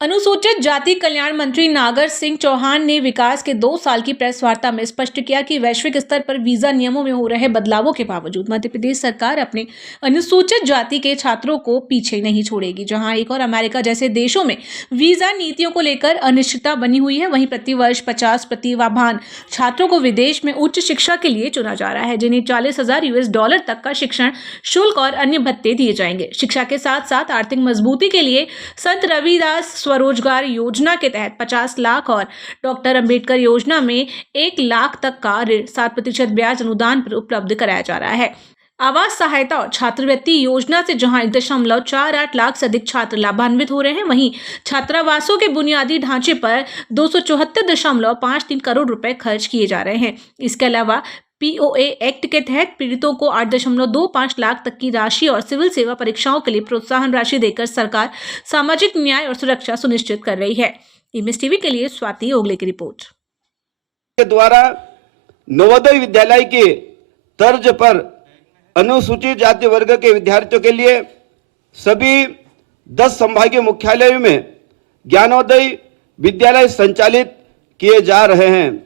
अनुसूचित जाति कल्याण मंत्री नागर सिंह चौहान ने विकास के 2 साल की प्रेस वार्ता में स्पष्ट किया कि वैश्विक स्तर पर वीजा नियमों में हो रहे बदलावों के बावजूद मध्य प्रदेश सरकार अपने अनुसूचित जाति के छात्रों को पीछे नहीं छोड़ेगी। जहां एक और अमेरिका जैसे देशों में वीजा नीतियों को लेकर अनिश्चितता बनी हुई है, वहीं प्रतिवर्ष 50 प्रतिभावान छात्रों को विदेश में उच्च शिक्षा के लिए चुना जा रहा है, जिन्हें $40,000 तक का शिक्षण शुल्क और अन्य भत्ते दिए जाएंगे। शिक्षा के साथ साथ आर्थिक मजबूती के लिए संत रविदास स्वरोजगार योजना के तहत 50 लाख और डॉक्टर अंबेडकर योजना में 1 लाख तक का ऋण 7% ब्याज अनुदान पर उपलब्ध कराया जा रहा है। आवास सहायता और छात्रवृत्ति योजना से जहां 1.48 लाख से अधिक छात्र लाभान्वित हो रहे हैं, वहीं छात्रावासों के बुनियादी ढांचे पर 274.53 करोड़ रुपए खर्च किए जा रहे हैं। इसके अलावा POA एक्ट के तहत पीड़ितों को 8.25 लाख तक की राशि और सिविल सेवा परीक्षाओं के लिए प्रोत्साहन राशि देकर सरकार सामाजिक न्याय और सुरक्षा सुनिश्चित कर रही है। इमेज टीवी के लिए स्वाति ओगले की रिपोर्ट। के द्वारा नवोदय विद्यालय की तर्ज पर अनुसूचित जाति वर्ग के विद्यार्थियों के लिए सभी 10 संभागीय मुख्यालयों में ज्ञानोदय विद्यालय संचालित किए जा रहे हैं।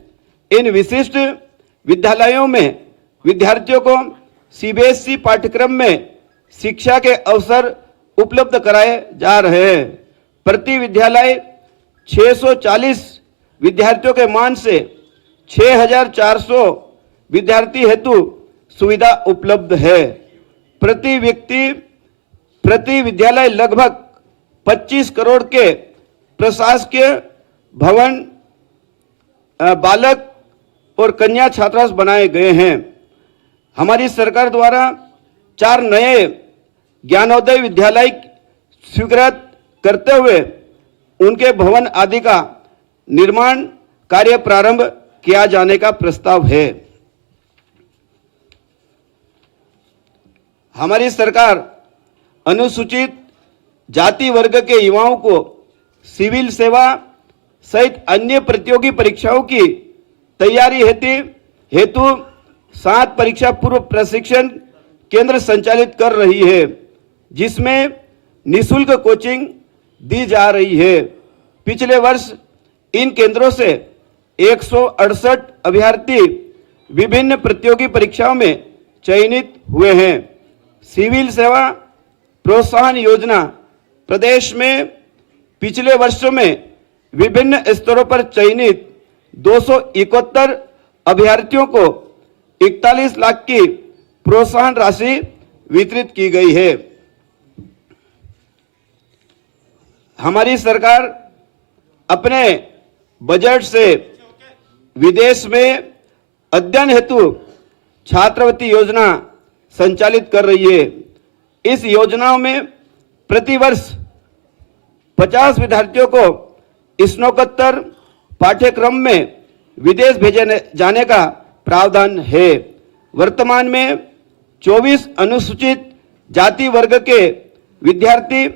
इन विशिष्ट विद्यालयों में विद्यार्थियों को CBSE पाठ्यक्रम में शिक्षा के अवसर उपलब्ध कराए जा रहे हैं। प्रति विद्यालय 640 विद्यार्थियों के मान से 6,400 विद्यार्थी हेतु सुविधा उपलब्ध है। प्रति व्यक्ति प्रति विद्यालय लगभग 25 करोड़ के प्रशासकीय भवन बालक और कन्या छात्रावास बनाए गए हैं। हमारी सरकार द्वारा 4 नए ज्ञानोदय विद्यालय स्वीकृत करते हुए उनके भवन आदि का निर्माण कार्य प्रारंभ किया जाने का प्रस्ताव है। हमारी सरकार अनुसूचित जाति वर्ग के युवाओं को सिविल सेवा सहित अन्य प्रतियोगी परीक्षाओं की तैयारी हेतु 7 परीक्षा पूर्व प्रशिक्षण केंद्र संचालित कर रही है, जिसमें निःशुल्क कोचिंग दी जा रही है। पिछले वर्ष इन केंद्रों से 168 अभ्यर्थी विभिन्न प्रतियोगी परीक्षाओं में चयनित हुए हैं। सिविल सेवा प्रोत्साहन योजना प्रदेश में पिछले वर्षों में विभिन्न स्तरों पर चयनित 271 अभ्यर्थियों को 41 लाख की प्रोत्साहन राशि वितरित की गई है। हमारी सरकार अपने बजट से विदेश में अध्ययन हेतु छात्रवृत्ति योजना संचालित कर रही है। इस योजना में प्रतिवर्ष 50 विद्यार्थियों को स्नातकोत्तर पाठ्यक्रम में विदेश भेजे जाने का प्रावधान है। वर्तमान में 24 अनुसूचित जाति वर्ग के विद्यार्थी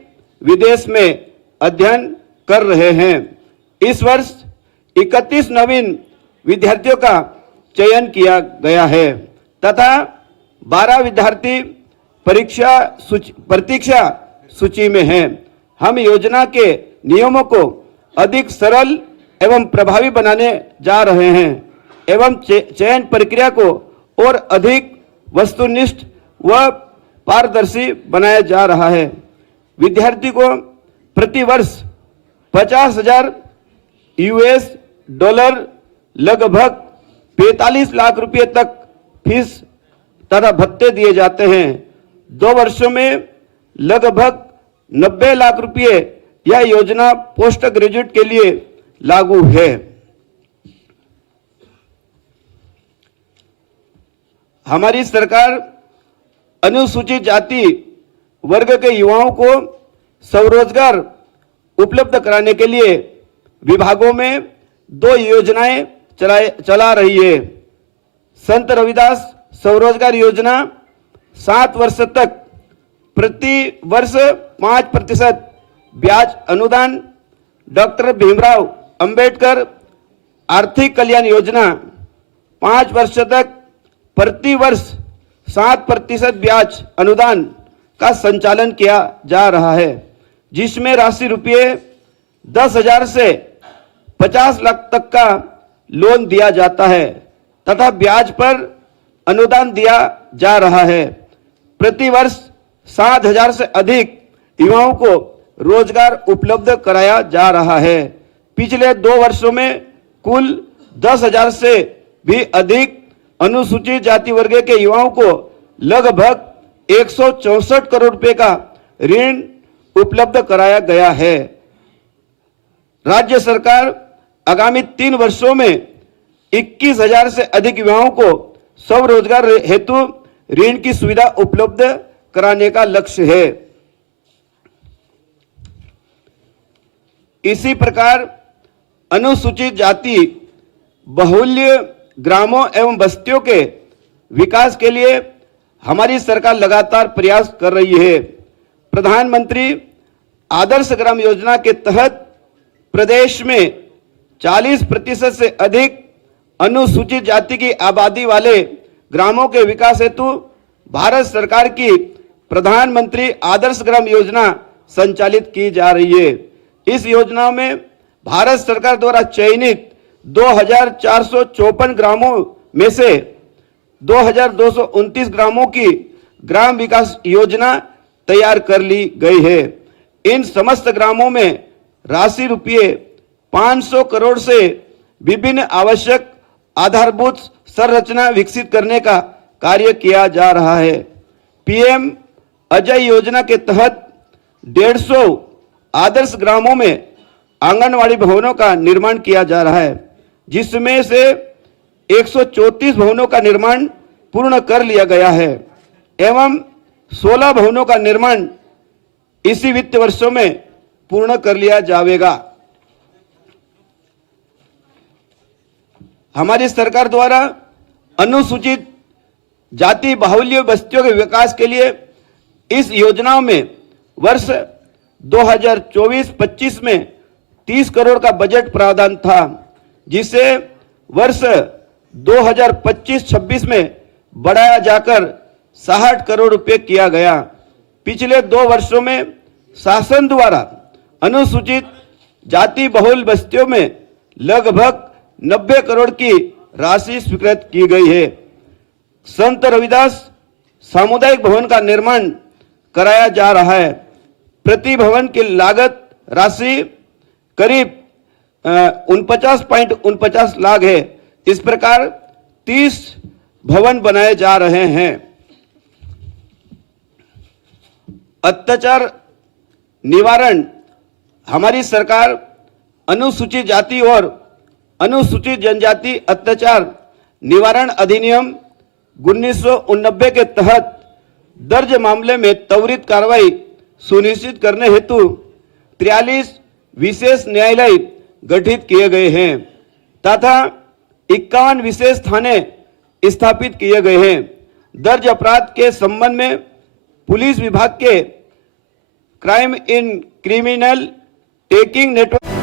विदेश में अध्ययन कर रहे हैं। इस वर्ष 31 नवीन विद्यार्थियों का चयन किया गया है तथा 12 विद्यार्थी प्रतीक्षा सूची में हैं। हम योजना के नियमों को अधिक सरल एवं प्रभावी बनाने जा रहे हैं एवं चयन प्रक्रिया को और अधिक वस्तुनिष्ठ व पारदर्शी बनाया जा रहा है। विद्यार्थी को प्रति वर्ष $50,000 लगभग 45 लाख रुपए तक फीस तथा भत्ते दिए जाते हैं। 2 वर्षों में लगभग 90 लाख रुपए यह योजना पोस्ट ग्रेजुएट के लिए लागू है। हमारी सरकार अनुसूचित जाति वर्ग के युवाओं को स्वरोजगार उपलब्ध कराने के लिए विभागों में 2 योजनाएं चला रही है। संत रविदास स्वरोजगार योजना 7 वर्ष तक प्रति वर्ष 5% ब्याज अनुदान, डॉक्टर भीमराव अंबेडकर आर्थिक कल्याण योजना 5 वर्ष तक प्रति वर्ष 7% ब्याज अनुदान का संचालन किया जा रहा है, जिसमें राशि रुपये 10,000 से 50 लाख तक का लोन दिया जाता है तथा ब्याज पर अनुदान दिया जा रहा है। प्रतिवर्ष 7,000 से अधिक युवाओं को रोजगार उपलब्ध कराया जा रहा है। पिछले 2 वर्षों में कुल 10,000 से भी अधिक अनुसूचित जाति वर्ग के युवाओं को लगभग 164 करोड़ रुपए का ऋण उपलब्ध कराया गया है। राज्य सरकार आगामी 3 वर्षों में 21,000 से अधिक युवाओं को स्वरोजगार हेतु ऋण की सुविधा उपलब्ध कराने का लक्ष्य है। इसी प्रकार अनुसूचित जाति बहुल्य ग्रामों एवं बस्तियों के विकास के लिए हमारी सरकार लगातार प्रयास कर रही है। प्रधानमंत्री आदर्श ग्राम योजना के तहत प्रदेश में 40% से अधिक अनुसूचित जाति की आबादी वाले ग्रामों के विकास हेतु भारत सरकार की प्रधानमंत्री आदर्श ग्राम योजना संचालित की जा रही है। इस योजना में भारत सरकार द्वारा चयनित 2,454 ग्रामों में से 2,229 ग्रामों की ग्राम विकास योजना तैयार कर ली गई है। इन समस्त ग्रामों में राशि रुपये 500 करोड़ से विभिन्न आवश्यक आधारभूत संरचना विकसित करने का कार्य किया जा रहा है। पीएम अजय योजना के तहत 150 आदर्श ग्रामों में आंगनवाड़ी भवनों का निर्माण किया जा रहा है, जिसमें से 134 भवनों का निर्माण पूर्ण कर लिया गया है एवं 16 भवनों का निर्माण इसी वित्त वर्षों में पूर्ण कर लिया जाएगा। हमारी सरकार द्वारा अनुसूचित जाति बाहुल्य बस्तियों के विकास के लिए इस योजनाओं में वर्ष 2024-25 में 30 करोड़ का बजट प्रावधान था, जिसे वर्ष 2025-26 में बढ़ाया जाकर 60 करोड़ रुपए किया गया। पिछले 2 वर्षों में शासन द्वारा अनुसूचित जाति बहुल बस्तियों में लगभग 90 करोड़ की राशि स्वीकृत की गई है। संत रविदास सामुदायिक भवन का निर्माण कराया जा रहा है। प्रति भवन की लागत राशि करीब 49.49 लाख है। इस प्रकार 30 भवन बनाए जा रहे हैं। अत्याचार निवारण हमारी सरकार अनुसूचित जाति और अनुसूचित जनजाति अत्याचार निवारण अधिनियम 1989 के तहत दर्ज मामले में त्वरित कार्रवाई सुनिश्चित करने हेतु 43 विशेष न्यायालय गठित किए गए हैं तथा 51 विशेष थाने स्थापित किए गए हैं। दर्ज अपराध के संबंध में पुलिस विभाग के crime in criminal taking network